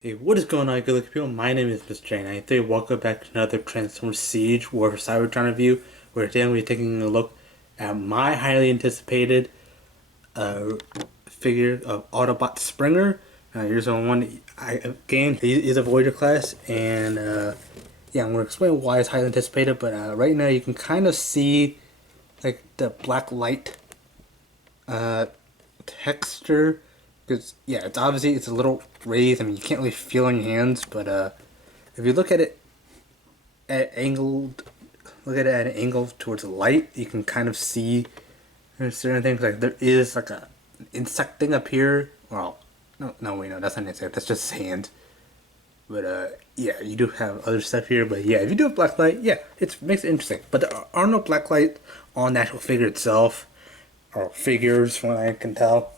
Hey, what is going on, good looking people? My name is Mr. J93. Welcome back to another Transformers Siege War for Cybertron review, where today we're taking a look at my highly anticipated figure of Autobot Springer. Here's the one. Again, he is a Voyager class, and yeah, I'm going to explain why it's highly anticipated. But right now, you can kind of see like the black light texture, because yeah, it's obviously it's a little raised. I mean, you can't really feel on your hands, but if you look at it at angled, look at it at an angle towards the light, you can kind of see there's certain things. Like there is like an insect thing up here. Well, no, wait, no, that's not an insect. That's just sand. But yeah, you do have other stuff here. But yeah, if you do have black light, yeah, it makes it interesting. But there are no black light on the actual figure itself, or figures, from what I can tell.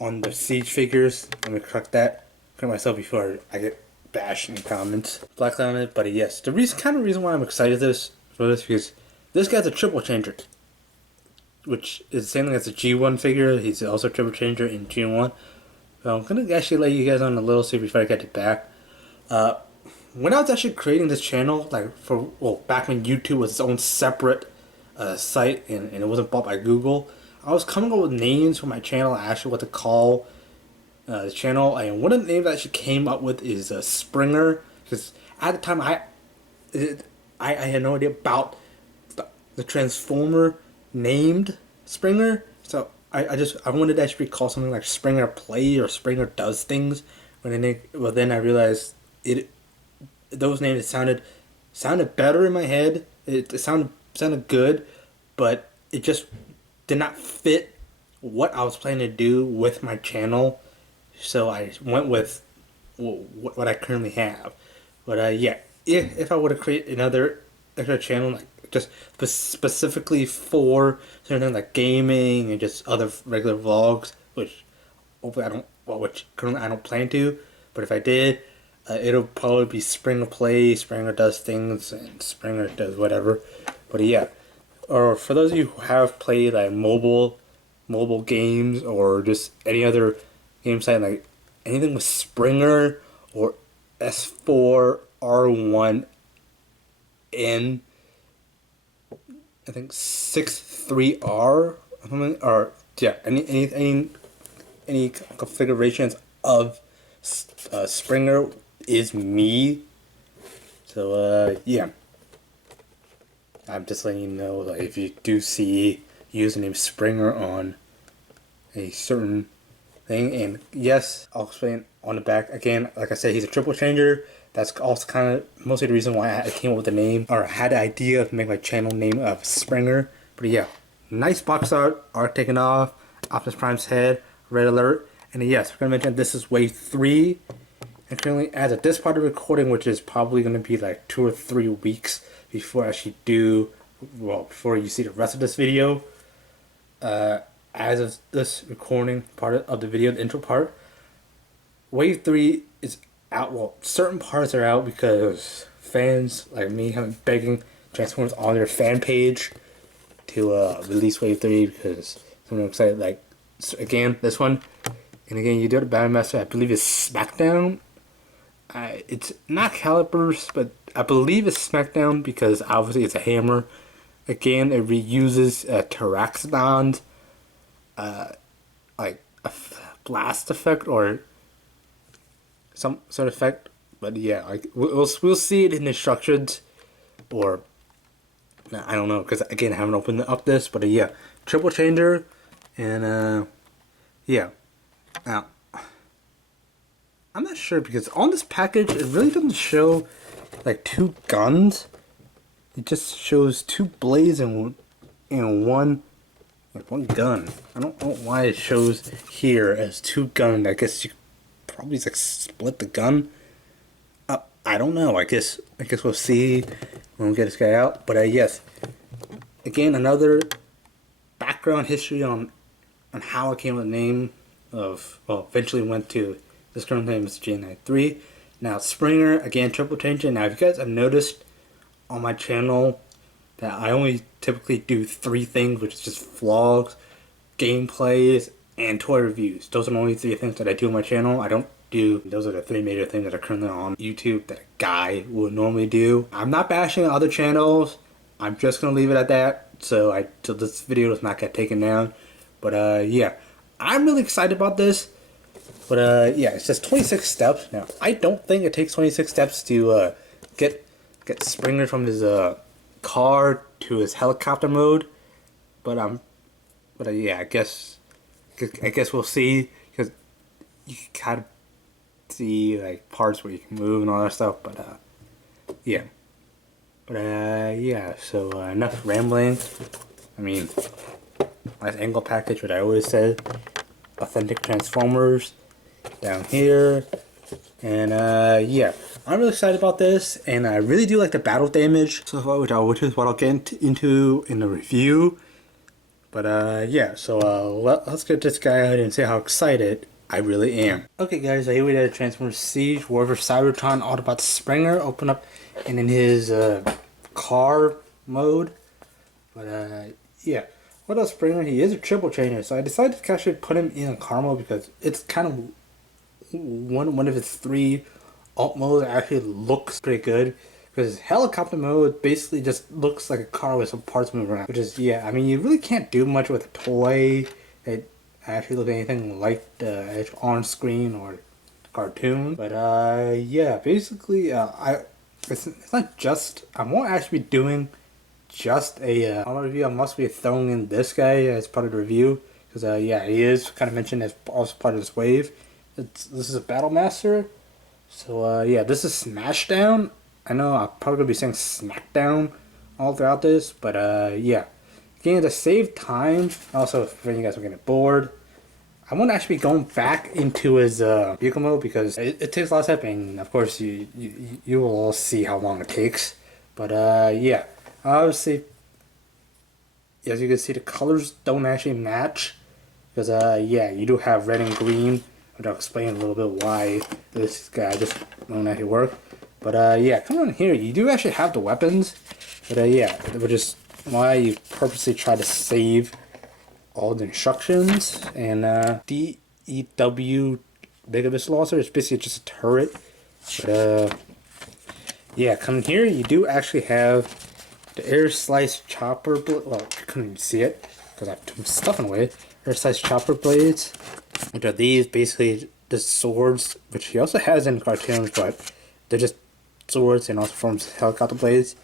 On the Siege figures, let me correct myself before I get bashed in the comments. Black light on it, but yes, the reason why I'm excited for this because this guy's a triple changer, which is the same thing as the G1 figure. He's also a triple changer in G1. So I'm gonna actually let you guys on a little see before I get it back. When I was actually creating this channel, back when YouTube was its own separate site and it wasn't bought by Google, I was coming up with names for my channel, actually what to call the channel. And one of the names I actually came up with is Springer, because at the time I had no idea about the Transformer named Springer, so I wanted to actually call something like Springer Play or Springer Does Things. Then I realized those names sounded better in my head. It sounded good, but it just did not fit what I was planning to do with my channel. So I went with what I currently have. But yeah, if I were to create another extra channel, like just specifically for something like gaming and just other regular vlogs, which hopefully which currently I don't plan to, but if I did, it'll probably be Springer Play, Springer Does Things, and Springer Does whatever. But yeah, or for those of you who have played like mobile games or just any other game site, like anything with Springer or S4R1N, I think 63R or something, or yeah, any configurations of Springer is me. So yeah, I'm just letting you know, like, if you do see username Springer on a certain thing, and yes, I'll explain on the back again. Like I said, he's a triple changer. That's also kind of mostly the reason why I came up with the name, or had the idea of making my channel name of Springer. But yeah, nice box art taken off, Optimus Prime's head, red alert, and yes, we're gonna mention this is wave 3. And currently, as of this part of recording, which is probably going to be like 2 or 3 weeks before I actually before you see the rest of this video, as of this recording part of the video, the intro part, Wave 3 is out. Well, certain parts are out because fans like me have been begging Transformers on their fan page to release Wave 3 because I'm excited. Like, again, this one, and again, you do it at Battle Master, I believe it's SmackDown. It's not Calipers, but I believe it's SmackDown because obviously it's a hammer. Again, it reuses Pteranodon's like a blast effect or some sort of effect. But yeah, like we'll see it in the instructions, or I don't know, because again I haven't opened up this. But yeah, triple changer, and yeah. Now, I'm not sure because on this package it really doesn't show like 2 guns. It just shows 2 blades and one gun. I don't know why it shows here as 2 guns. I guess you probably like split the gun. I don't know. I guess we'll see when we get this guy out. But yes, again, another background history on how I came with the name of, well, eventually went to this current name is J93. Now Springer, again, triple changer. Now if you guys have noticed on my channel that I only typically do 3 things, which is just vlogs, gameplays, and toy reviews. Those are the only 3 things that I do on my channel. I don't do. Those are the 3 major things that are currently on YouTube that a guy would normally do. I'm not bashing other channels. I'm just gonna leave it at that. So this video does not get taken down. But yeah, I'm really excited about this. But yeah, it says 26 steps. Now I don't think it takes 26 steps to get Springer from his car to his helicopter mode. But yeah, I guess we'll see, because you can kind of see like parts where you can move and all that stuff. But yeah. Yeah, so enough rambling. I mean, nice angle package, what I always said. Authentic Transformers down here. And yeah, I'm really excited about this, and I really do like the battle damage, so which is what I'll get into in the review. But yeah, so let's get this guy out and see how excited I really am. Okay guys, so here we have Transformers Siege, War vs Cybertron, Autobot Springer, open up and in his car mode. But yeah, what else Springer? He is a triple chainer, so I decided to actually put him in a car mode because it's kind of one of his 3 alt modes that actually looks pretty good. Because helicopter mode basically just looks like a car with some parts moving around. Which is, yeah, I mean, you really can't do much with a toy that actually looks anything like the on screen or cartoon. But yeah, basically, it's not just, I won't actually be doing just a review. I must be throwing in this guy as part of the review. Because yeah, he is kind of mentioned as also part of this wave. This is a Battle Master. So yeah, this is Smashdown. I know I'm probably going to be saying Smackdown all throughout this, but yeah. Again, to save time, also if you guys are getting bored, I won't actually be going back into his vehicle mode because it takes a lot of time, and of course you will all see how long it takes. But yeah, obviously, as you can see, the colors don't actually match because yeah, you do have red and green, which I'll explain a little bit why this guy just won't actually work. But yeah, come on here, you do actually have the weapons. But yeah, which is why you purposely try to save all the instructions. And DEW Mega Missile Launcher is basically just a turret. But yeah, come here, you do actually have the air slice chopper blade. Well, you couldn't even see it because I have too much stuff in the way. Air slice chopper blades, which are these basically the swords, which he also has in cartoons, but they're just swords and also forms helicopter blades.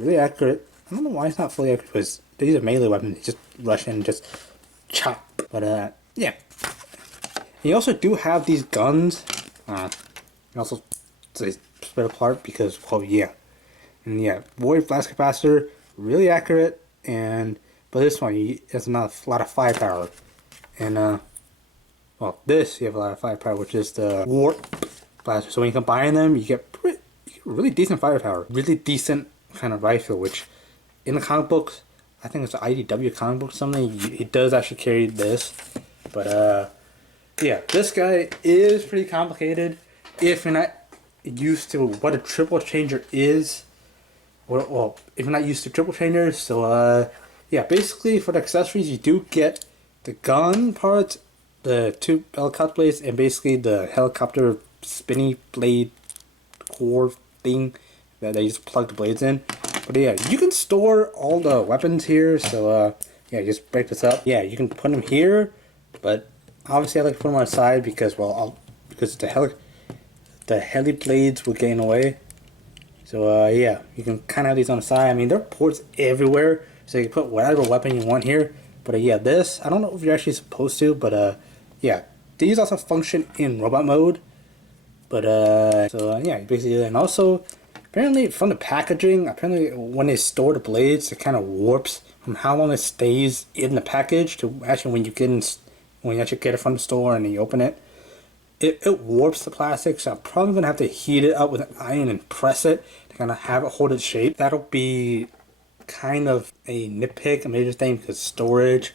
Really accurate. I don't know why it's not fully accurate because these are melee weapons. You just rush in and just chop. But yeah. You also do have these guns. You also split apart because, oh yeah. And yeah, Void Blast Capacitor, really accurate. And but this one, has not a lot of firepower. And well, this you have a lot of firepower, which is the Warp Blaster. So when you combine them, you get really decent firepower, really decent kind of rifle, which in the comic books, I think it's an IDW comic book or something, he does actually carry this. But yeah, this guy is pretty complicated if you're not used to what a triple changer is. Well, if you're not used to triple changers. So yeah, basically for the accessories you do get the gun parts, the 2 helicopter blades, and basically the helicopter spinny blade core thing that they just plug the blades in. But yeah, you can store all the weapons here. So yeah, just break this up. Yeah, you can put them here, but obviously I like to put them on the side because, well, because the heli blades will get in the way. So yeah, you can kind of have these on the side. I mean, there are ports everywhere, so you can put whatever weapon you want here. But yeah, this, I don't know if you're actually supposed to, but yeah, these also function in robot mode. But so yeah, basically, and also apparently from the packaging, apparently when they store the blades, it kind of warps from how long it stays in the package to actually when you actually get it from the store and you open it. It warps the plastic, so I'm probably gonna have to heat it up with an iron and press it to kind of have it hold its shape. That'll be kind of a nitpick, a major thing, because storage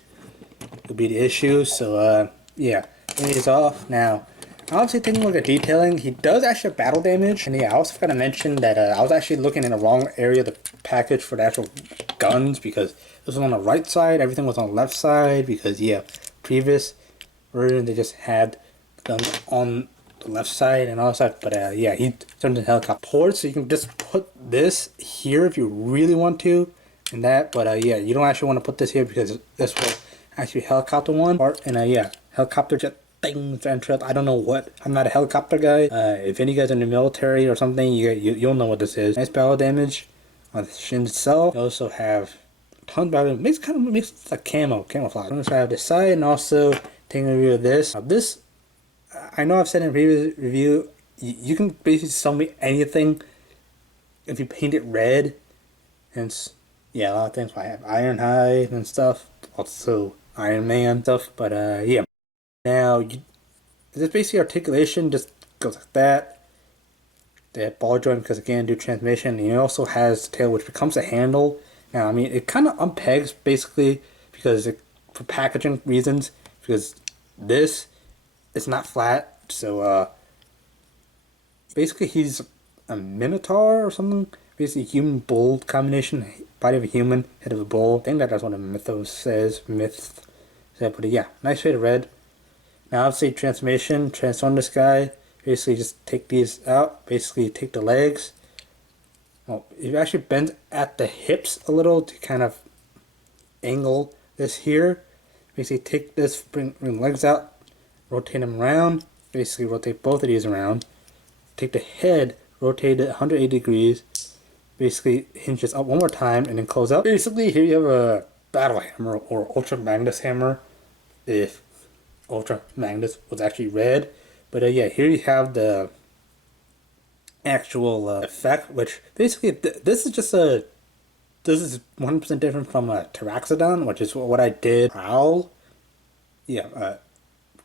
would be the issue. So yeah, it is off now. Obviously, taking a look at detailing, he does actually have battle damage. And yeah, I also forgot to mention that I was actually looking in the wrong area of the package for the actual guns, because this was on the right side, everything was on the left side, because yeah, previous version they just had guns on the left side and all side, but yeah, he turned into helicopter port, so you can just put this here if you really want to, and that, but yeah, you don't actually want to put this here because this will actually helicopter one part, and yeah, helicopter jet things and trails. I don't know what. I'm not a helicopter guy. If any guys in the military or something, you'll know what this is. Nice battle damage on the shin itself. You also have tons of battle damage. Makes like camouflage. I'm gonna try out this side and also taking a review of this. This, I know I've said in a previous review, you can basically sell me anything if you paint it red. And yeah, a lot of things. I have Ironhide and stuff. Also Iron Man stuff. But yeah. Now, this basically articulation just goes like that. The ball joint, because again, do transmission. And it also has the tail, which becomes a handle. Now, I mean, it kind of unpegs basically because for packaging reasons. Because this is not flat. So, basically, he's a minotaur or something. Basically, human bull combination. Body of a human, head of a bull. I think that's what a mythos says. But yeah, nice shade of red. Now obviously transform this guy, basically just take these out, basically take the legs. Well, you actually bend at the hips a little to kind of angle this here. Basically take this, bring legs out, rotate them around, basically rotate both of these around. Take the head, rotate it 180 degrees, basically hinge this up one more time and then close up. Basically here you have a battle hammer or Ultra Magnus hammer, if Ultra Magnus was actually red. But yeah, here you have the actual effect, which basically this is just this is 100% different from a Pteranodon, which is what I did. Prowl, yeah,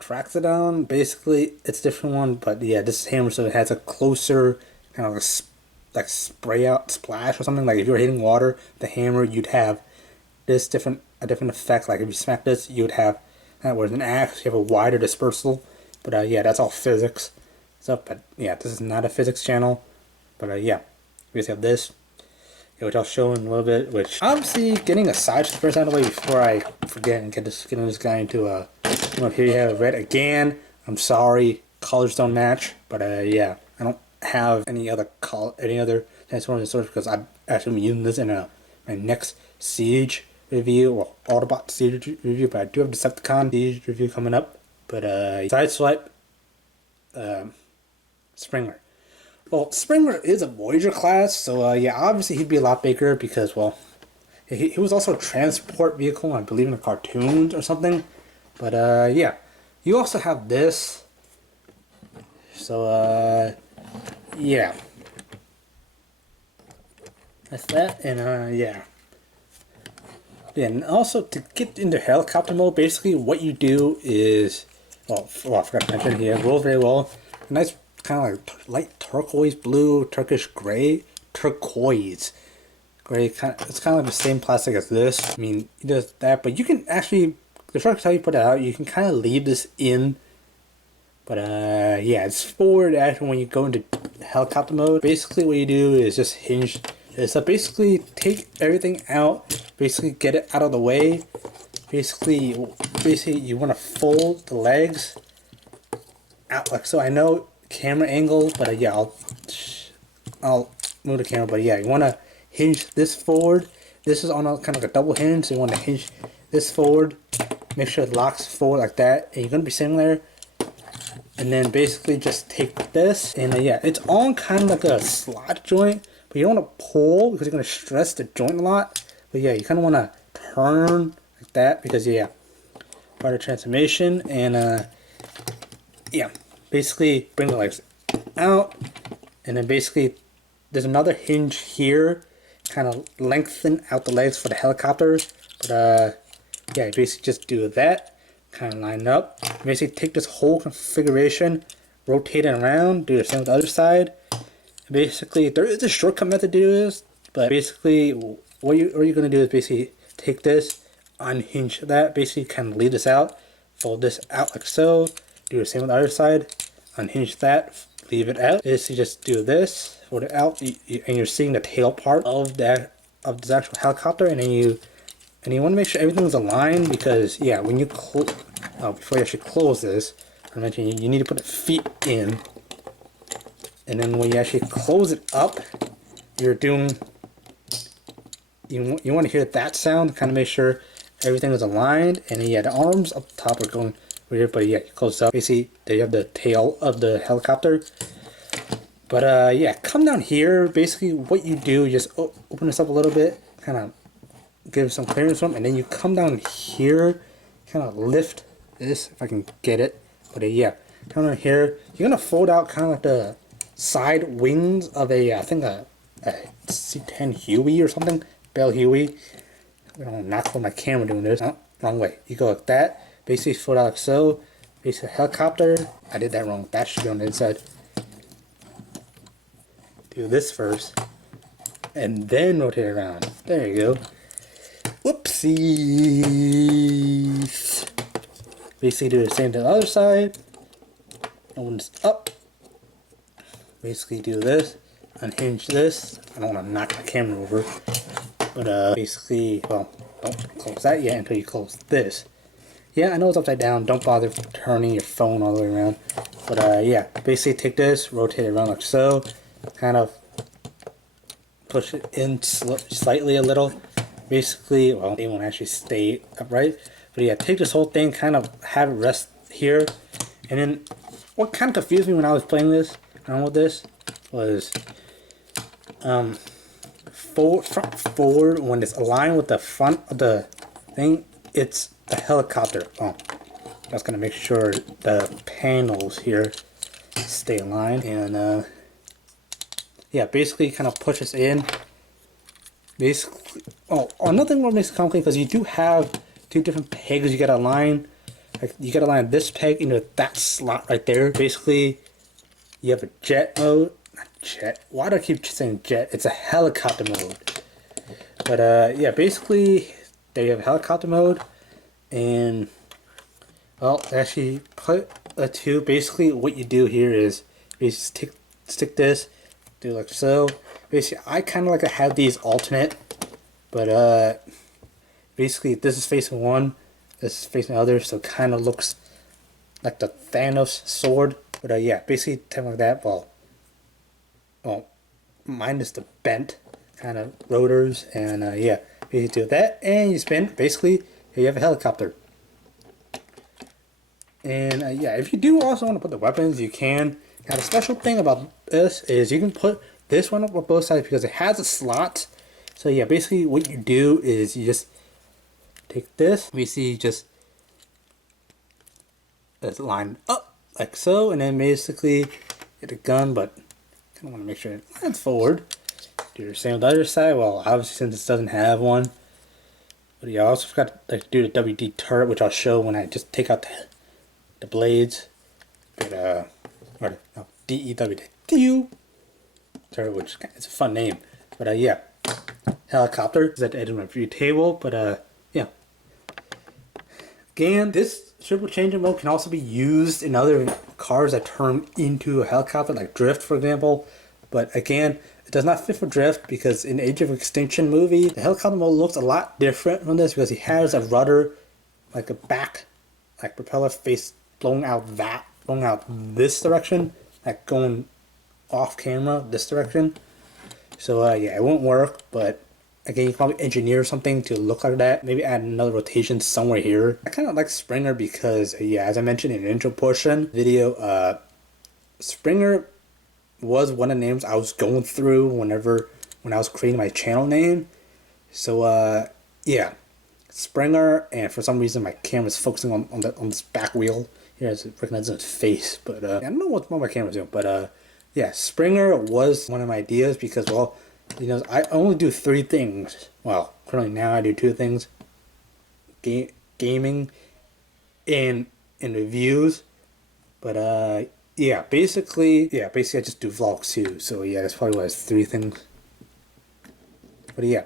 Pteranodon, basically it's a different one, but yeah, this hammer, so it has a closer kind of like spray out splash or something. Like if you were hitting water, the hammer, you'd have this a different effect. Like if you smack this, you would have. Whereas an axe, you have a wider dispersal. But yeah, that's all physics stuff. But yeah, this is not a physics channel. But yeah, we just have this, which I'll show in a little bit. Which obviously getting a side first out of the way before I forget and getting this guy into a. Here you have red again. I'm sorry, colors don't match. But yeah, I don't have any other transforming source because I'm actually using this in my next siege review or Autobot siege review, but I do have Decepticon siege review coming up. But Sideswipe, Springer. Well, Springer is a Voyager class, so yeah, obviously he'd be a lot bigger because, well, he was also a transport vehicle, I believe in the cartoons or something. But yeah, you also have this. So yeah, that's that, and yeah. Yeah, and also to get into helicopter mode, basically what you do is, well I forgot to mention here, rolls very well. Nice kind of like light turquoise blue, turquoise gray, it's kind of like the same plastic as this. I mean, it does that, but you can actually, the trick is how you put it out. You can kind of leave this in, but yeah, it's forward actually when you go into helicopter mode. Basically, what you do is just hinge. So basically, take everything out. Basically, get it out of the way. Basically, you want to fold the legs out like so. I know camera angle, but yeah, I'll move the camera. But yeah, you want to hinge this forward. This is on a kind of like a double hinge, so you want to hinge this forward. Make sure it locks forward like that, and you're gonna be sitting there. And then basically just take this, and yeah, it's on kind of like a slot joint. But you don't want to pull because you're going to stress the joint a lot. But yeah, you kind of want to turn like that because yeah, part of transformation. And yeah, basically bring the legs out. And then basically there's another hinge here. Kind of lengthen out the legs for the helicopters. But yeah, basically just do that. Kind of line up. Basically take this whole configuration, rotate it around, do the same with the other side. Basically, there is a shortcut method to do this, but basically, what you're going to do is basically take this, unhinge that, basically kind of leave this out, fold this out like so, do the same with the other side, unhinge that, leave it out. Basically, just do this, fold it out, and you're seeing the tail part of this actual helicopter, and then you want to make sure everything's aligned because yeah, when you before you actually close this, I mentioned you need to put the feet in, and then when you actually close it up, you're doing. You want to hear that sound, kind of make sure everything is aligned, and then, yeah, the arms up top are going weird, but yeah, you close it up. Basically, there you have the tail of the helicopter. But yeah, come down here. Basically, what you do, you just open this up a little bit, kind of give some clearance from, and then you come down here, kind of lift this if I can get it. But yeah, come down here. You're gonna fold out kind of like the side wings of a I think a C10 Huey or something. Bell Huey. I don't knock on my camera doing this. Oh, wrong way. You go like that. Basically fold out like so. Basically helicopter. I did that wrong. That should be on the inside. Do this first. And then rotate it around. There you go. Whoopsies. Basically do the same to the other side. Open this up. Basically do this. Unhinge this. I don't want to knock the camera over. But basically, well, don't close that yet until you close this. Yeah, I know it's upside down. Don't bother turning your phone all the way around. But yeah, basically take this, rotate it around like so. Kind of push it in slightly a little. Basically, well, it won't actually stay upright. But yeah, take this whole thing, kind of have it rest here. And then what kind of confused me when I was playing this, around with this, was forward when it's aligned with the front of the thing, it's the helicopter. Oh, that's gonna make sure the panels here stay aligned. And yeah, basically kind of push this in. Basically, oh, another thing what makes it complicated, because you do have two different pegs you gotta align. Like you gotta align this peg into that slot right there. Basically, you have a jet mode. Not jet. Why do I keep saying jet? It's a helicopter mode. But yeah, basically there you have helicopter mode, and well, actually put a two. Basically, what you do here is basically stick this, do like so. Basically, I kind of like to have these alternate, but basically this is facing one, this is facing the other, so it kind of looks like the Thanos sword. But yeah, basically something like that. Well, minus the bent kind of rotors, and yeah, you do that and you spin. Basically, here you have a helicopter. And yeah, if you do also want to put the weapons, you can. Now the special thing about this is you can put this one up on both sides because it has a slot. So yeah, basically what you do is you just take this, basically just line up like so, and then basically get a gun, but kind of want to make sure it lines forward. Do the same with the other side. Well, obviously since this doesn't have one. But yeah, I also forgot to do the WD turret, which I'll show when I just take out the blades. But or no, DEWD turret, which is a fun name. But yeah, helicopter is at the edge of my view table. But yeah, again, this triple changing mode can also be used in other cars that turn into a helicopter, like Drift, for example. But again, it does not fit for Drift because in Age of Extinction movie, the helicopter mode looks a lot different from this because he has a rudder, like a back, like propeller face blowing out this direction, like going off camera this direction. So yeah, it won't work, but again, you can probably engineer something to look like that. Maybe add another rotation somewhere here. I kind of like Springer because, yeah, as I mentioned in the intro portion video, Springer was one of the names I was going through when I was creating my channel name. So yeah, Springer, and for some reason my camera's focusing on this back wheel here as it recognizes his face. But I don't know what my camera's doing. But yeah, Springer was one of my ideas because, well, you know, I only do 3 things. Well, currently now I do 2 things: gaming and reviews. But yeah, basically I just do vlogs too. So yeah, that's probably why it's 3 things. But yeah,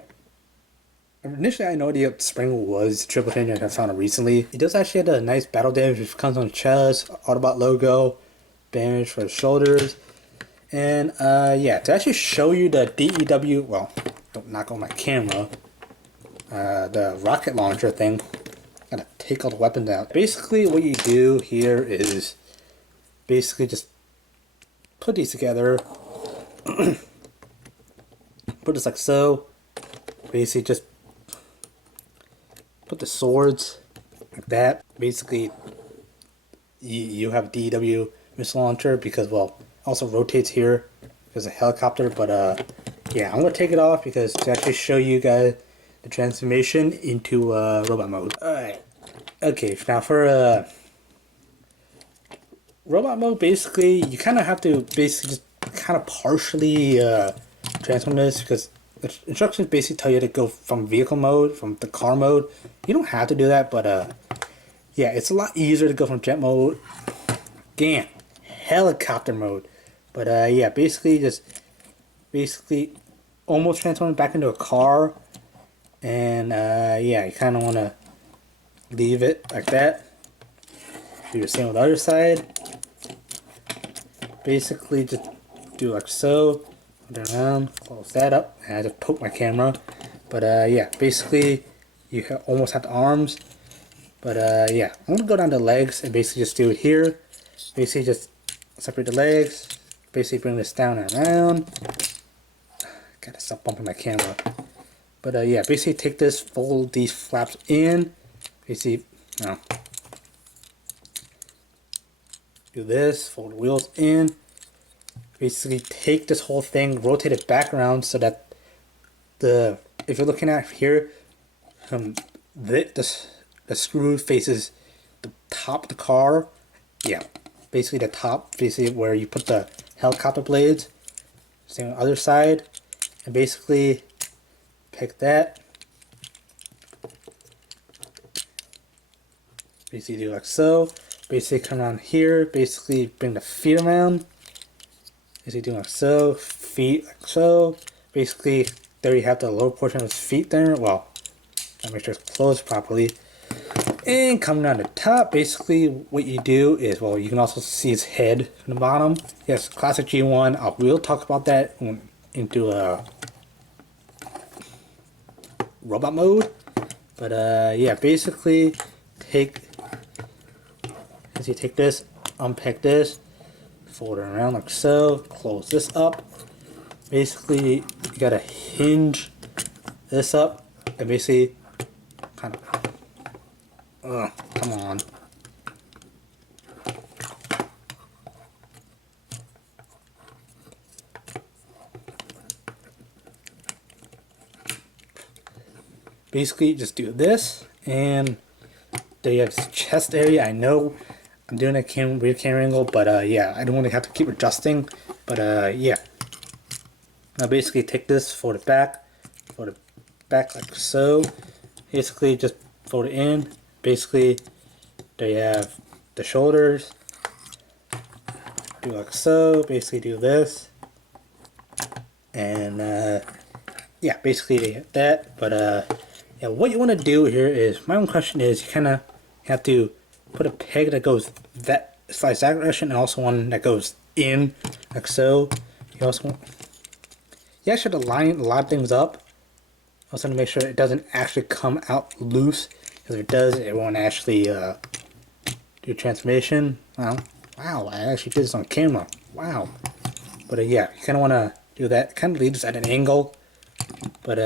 initially I had no idea what Springer was. Triple change I found it recently. It does actually have a nice battle damage which comes on the chest, Autobot logo, damage for the shoulders. And yeah, to actually show you the DEW, well, don't knock on my camera, the rocket launcher thing, gotta take all the weapons out. Basically what you do here is basically just put these together. Put this like so. Basically just put the swords like that. Basically you have DW missile launcher because, well, also rotates here. There's a helicopter, but yeah, I'm gonna take it off because to actually show you guys the transformation into robot mode. Alright. Okay, now for robot mode, basically you kinda have to basically just kinda partially transform this because the instructions basically tell you to go from vehicle mode, from the car mode. You don't have to do that, but yeah, it's a lot easier to go from jet mode, again, helicopter mode. But yeah, basically almost transform back into a car, and yeah, you kind of want to leave it like that. Do the same with the other side. Basically, just do like so. Turn around, close that up, and I just poke my camera. But yeah, basically you almost have the arms. But yeah, I'm gonna go down to the legs and basically just do it here. Basically just separate the legs. Basically bring this down and around. Gotta stop bumping my camera. But yeah, basically take this, fold these flaps in. Basically, no. Do this, fold the wheels in. Basically take this whole thing, rotate it back around so that if you're looking at here, the screw faces the top of the car. Yeah, basically the top, basically where you put the helicopter blades. Same on the other side, and basically pick that. Basically do like so. Basically come around here. Basically bring the feet around. Basically do like so. Feet like so. Basically there you have the lower portion of his feet there. Well, gotta make sure it's closed properly. And coming down the top, basically what you do is, well, you can also see his head from the bottom. Yes, classic G1. I will talk about that into robot mode. But yeah, basically take this, unpack this, fold it around like so, close this up. Basically you gotta hinge this up and basically kind of come on. Basically just do this, and there you have his chest area. I know I'm doing a weird camera angle, but yeah, I don't want to have to keep adjusting. But yeah, now basically take this, fold it back like so. Basically just fold it in. Basically there you have the shoulders. Do like so. Basically do this, and yeah, basically they have that. But yeah, what you want to do here is, my own question is, you kind of have to put a peg that goes that slides that direction, and also one that goes in like so. You also want, you actually have to line a lot of things up. Also to make sure it doesn't actually come out loose, because if it does, it won't actually do transformation. Wow, I actually did this on camera. Wow. But yeah, you kind of want to do that. Kind of leave this at an angle. But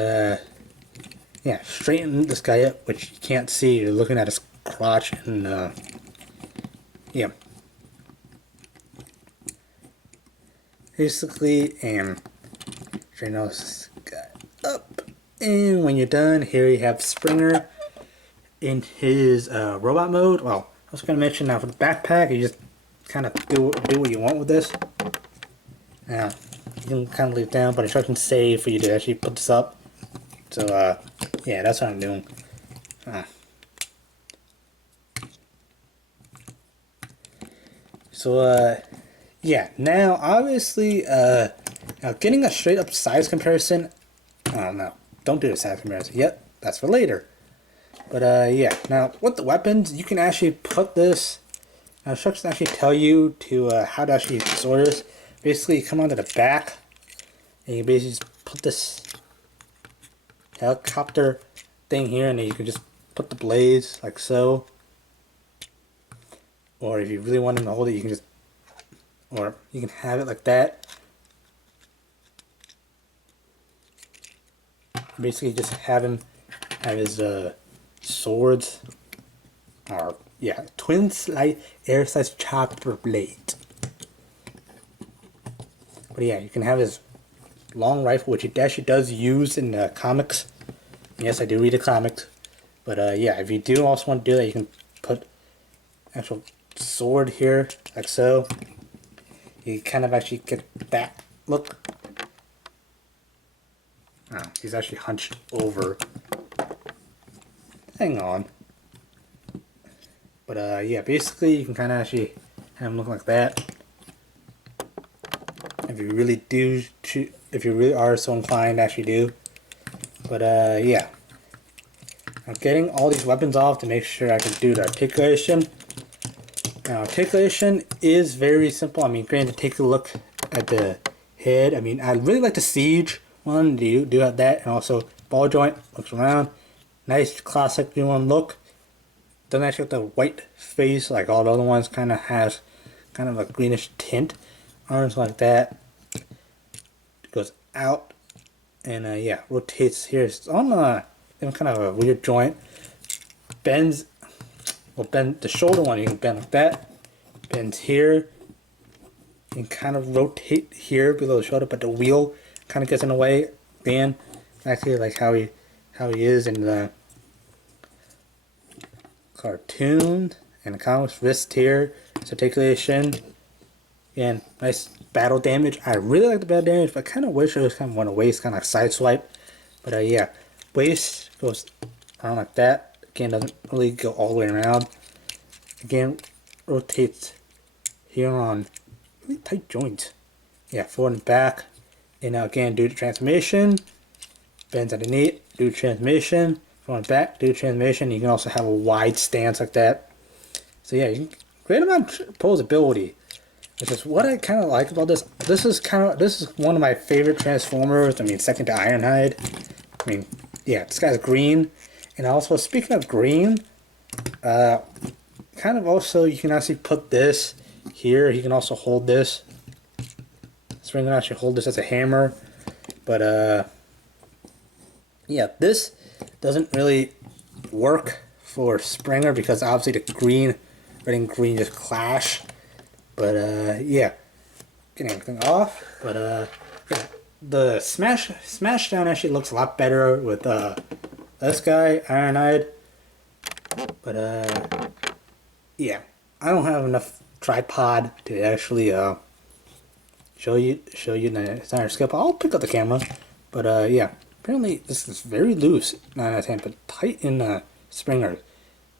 yeah, straighten this guy up, which you can't see. You're looking at his crotch, and yeah. Basically, and straighten this guy up. And when you're done, here you have Springer in his robot mode. Well, I was going to mention now for the backpack, you just kind of do what you want with this. Now, you can kind of leave it down, but instructions say for you to actually put this up. So, yeah, that's what I'm doing. So, yeah, now, obviously, now getting a straight up size comparison, oh no, don't do the size comparison yet, that's for later. But, yeah, now, with the weapons, you can actually put this, now, instructions actually tell you to, how to actually sort this. Basically, you come onto the back, and you basically just put this helicopter thing here, and then you can just put the blades like so. Or if you really want them to hold it, you can just or you can have it like that. Basically just have him have his swords, or yeah, twin slice air slice chopper blade. But yeah, you can have his long rifle, which he actually does use in the comics. Yes, I do read the comics. But yeah, if you do also want to do that, you can put actual sword here, like so. You kind of actually get that look. Oh, he's actually hunched over. Hang on. But yeah, basically you can kind of actually have him look like that. If you really do, if you really are so inclined, actually do. But yeah, I'm getting all these weapons off to make sure I can do the articulation. Now, articulation is very simple. I mean, granted, take a look at the head. I mean, I really like the Siege one. Do have that, and also ball joint looks around. Nice classic V1 look. Doesn't actually have the white face like all the other ones. Kind of has kind of a greenish tint. Arms like that. Goes out, and yeah, rotates here. It's on kind of a weird joint. Bends. Well, bend the shoulder one. You can bend like that. Bends here. And kind of rotate here below the shoulder, but the wheel kind of gets in the way. Again, actually like how he is in the cartoon and the comics. Wrist here, articulation, and nice battle damage. I really like the battle damage, but I kind of wish it was kind of one of waist, kind of like side swipe. But yeah, waist goes around like that. Again, doesn't really go all the way around. Again, rotates here on really tight joints. Yeah, forward and back. And now again, do the transformation. Bends underneath, do the transformation. Forward and back, do the transformation. You can also have a wide stance like that. So yeah, you can, great amount of posability. Which is what I kind of like about this. This is one of my favorite Transformers. I mean, second to Ironhide. I mean, yeah, this guy's green. And also, speaking of green, kind of also, you can actually put this here. You can also hold this. Springer can actually hold this as a hammer. But, yeah, this doesn't really work for Springer because obviously the green, red and green just clash. But, yeah, getting everything off. But, yeah, the Smashdown actually looks a lot better with, this guy, Ironhide. But, yeah, I don't have enough tripod to actually, show you the entire skill. I'll pick up the camera. But, yeah, apparently this is very loose, 9 out of 10, but tight in, Springer.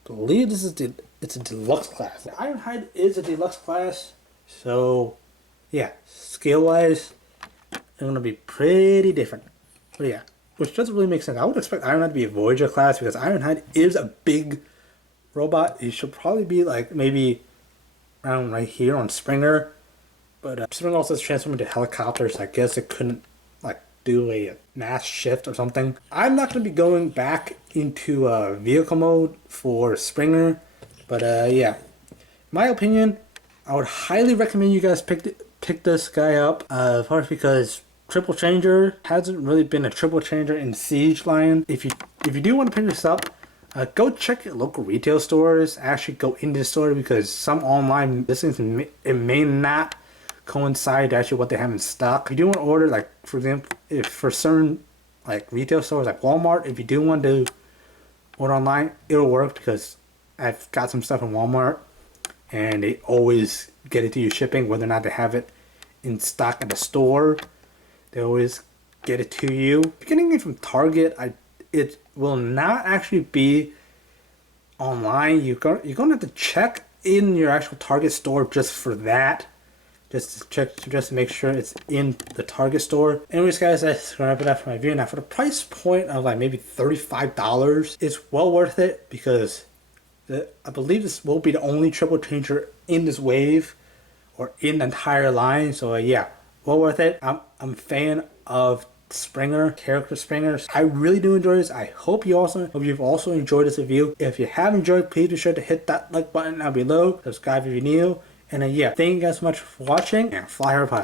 I believe this is it's a deluxe class. The Ironhide is a deluxe class, so, yeah, scale-wise, it's gonna be pretty different. But, yeah. Which doesn't really make sense. I would expect Ironhide to be a Voyager class because Ironhide is a big robot. He should probably be like maybe around right here on Springer. But Springer also is transformed into helicopters. So I guess it couldn't like do a mass shift or something. I'm not going to be going back into vehicle mode for Springer. But yeah, in my opinion, I would highly recommend you guys pick this guy up. First because triple changer hasn't really been a triple changer in Siege line. If you do want to pick this up, go check your local retail stores. Actually go into the store because some online listings it may not coincide to actually what they have in stock. If you do want to order, like for example, if for certain like retail stores like Walmart, if you do want to order online, it'll work because I've got some stuff in Walmart and they always get it to you shipping whether or not they have it in stock at the store. They always get it to you. If you're getting it from Target, it will not actually be online. You're going to have to check in your actual Target store just for that. Just to check, just to make sure it's in the Target store. Anyways, guys, that's gonna wrap it up for my video. Now, for the price point of like maybe $35, it's well worth it because I believe this will be the only triple changer in this wave or in the entire line. So yeah, well worth it. I'm a fan of Springer, character Springers. I really do enjoy this. I hope you've also enjoyed this review. If you have enjoyed, please be sure to hit that like button down below. Subscribe if you're new. And yeah, thank you guys so much for watching, and fly hard pilot.